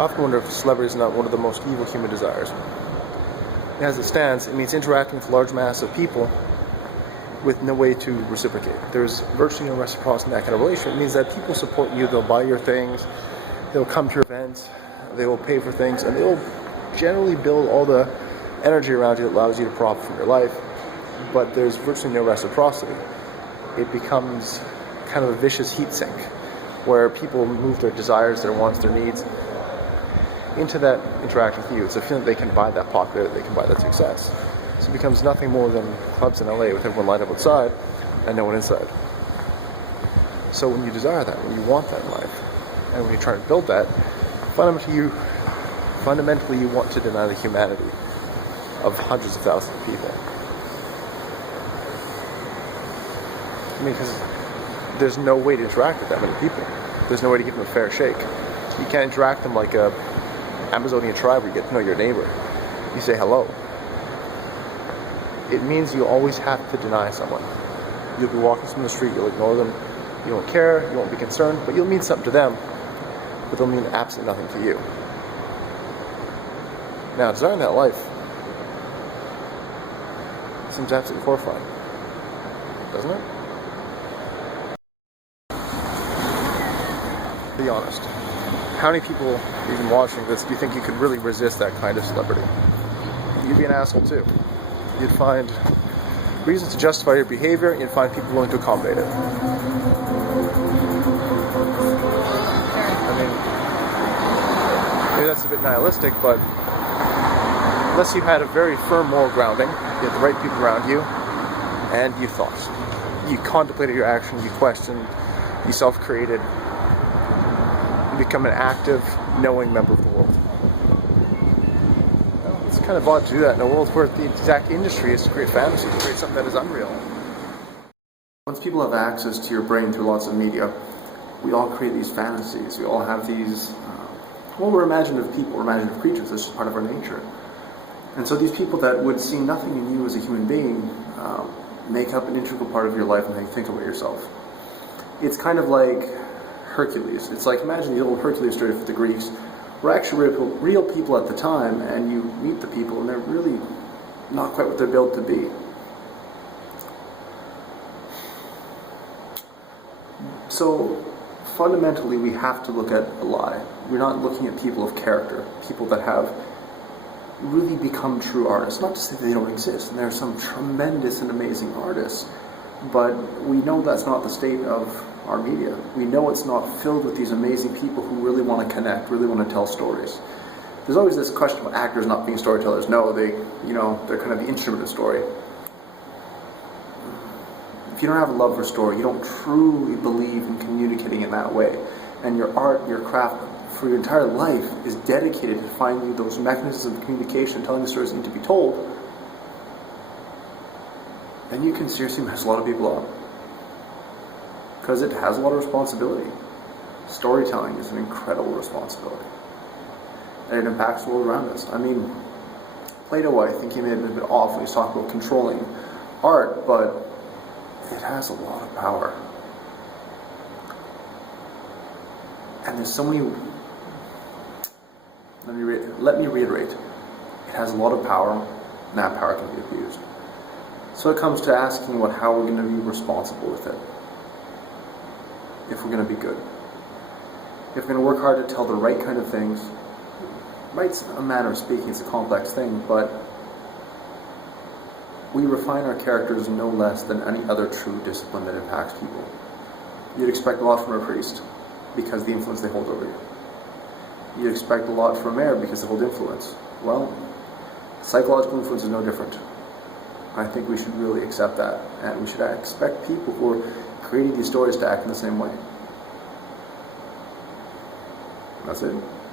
I often wonder if celebrity is not one of the most evil human desires. As it stands, it means interacting with a large mass of people with no way to reciprocate. There's virtually no reciprocity in that kind of relationship. It means that people support you, they'll buy your things, they'll come to your events, they will pay for things, and they'll generally build all the energy around you that allows you to profit from your life. But there's virtually no reciprocity. It becomes kind of a vicious heat sink where people move their desires, their wants, their needs into that interaction with you. It's a feeling that they can buy that popularity, they can buy that success. So it becomes nothing more than clubs in LA with everyone lined up outside and no one inside. So when you desire that, when you want that in life, and when you try to build that, fundamentally you want to deny the humanity of hundreds of thousands of people. I mean, because there's no way to interact with that many people. There's no way to give them a fair shake. You can't interact with them like a Amazonian tribe where you get to know your neighbor. You say hello. It means you always have to deny someone. You'll be walking from the street, you'll ignore them, you won't care, you won't be concerned, but you'll mean something to them, but they'll mean absolutely nothing to you. Now, desiring that life seems absolutely horrifying, doesn't it? Be honest. How many people, even watching this, do you think you could really resist that kind of celebrity? You'd be an asshole too. You'd find reasons to justify your behavior, and you'd find people willing to accommodate it. I mean, maybe that's a bit nihilistic, but unless you had a very firm moral grounding, you had the right people around you, and you thought, you contemplated your action, you questioned, you self-created, you become an active, knowing member of the world. It's kind of odd to do that in a world where the exact industry is to create fantasy, to create something that is unreal. Once people have access to your brain through lots of media, we all create these fantasies. We all have these, we're imaginative people, we're imaginative creatures. That's just part of our nature. And so these people that would see nothing in you as a human being make up an integral part of your life and how you think about yourself. It's kind of like Hercules. It's like, imagine the old Hercules story with the Greeks. Were actually real people at the time, and you meet the people and they're really not quite what they're built to be. So fundamentally we have to look at a lie. We're not looking at people of character, people that have really become true artists. Not to say that they don't exist, and there are some tremendous and amazing artists, but we know that's not the state of our media. We know it's not filled with these amazing people who really want to connect, really want to tell stories. There's always this question about actors not being storytellers. No, they're kind of the instrument of story. If you don't have a love for story, you don't truly believe in communicating in that way, and your art, your craft, for your entire life is dedicated to finding those mechanisms of communication, telling the stories that need to be told, then you can seriously mess a lot of people up. Because it has a lot of responsibility. Storytelling is an incredible responsibility. And it impacts the world around us. I mean, Plato, I think he made it a bit off when he's talking about controlling art, but it has a lot of power. And there's so many... Let me reiterate. It has a lot of power, and that power can be abused. So it comes to asking about how we're going to be responsible with it. If we're going to be good. If we're going to work hard to tell the right kind of things. Right's a matter of speaking, it's a complex thing, but we refine our characters no less than any other true discipline that impacts people. You'd expect a lot from a priest because of the influence they hold over you. You'd expect a lot from a mayor because they hold influence. Well, psychological influence is no different. I think we should really accept that, and we should expect people who are creating these stories to act in the same way. That's it.